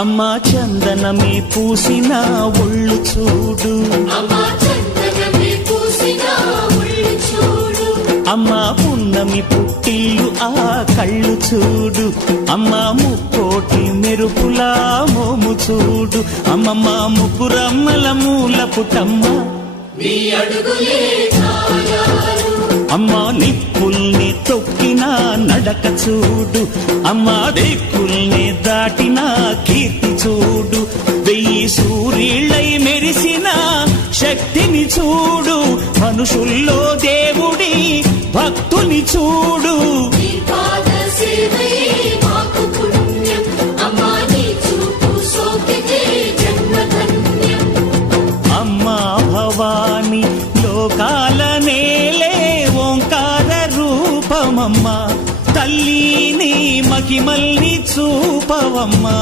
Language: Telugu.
అమ్మా చందనమే పూసిన ఒళ్ళు చూడు, అమ్మా పున్నమి పుట్టిల్లు ఆ కళ్ళు చూడు, అమ్మా ముక్కోటి మెరుపులా మోము చూడు, అమ్మమ్మ ముగ్గురమ్మల మూల పుటమ్మ అమ్మా నిప్పుల్ని తొక్కిన నడక చూడు, అమ్మా దిక్కుల్ని దాటిన కీర్తి చూడు, 1000 సూర్యుళ్ళై మెరిసిన శక్తిని చూడు, మనుషుల్లో దేవుడి భక్తుని చూడు. అమ్మా భవాని లోకాల నేలే ఓంకార రూపమమ్మా, తల్లిని మహిమల్ని చూపవమ్మా.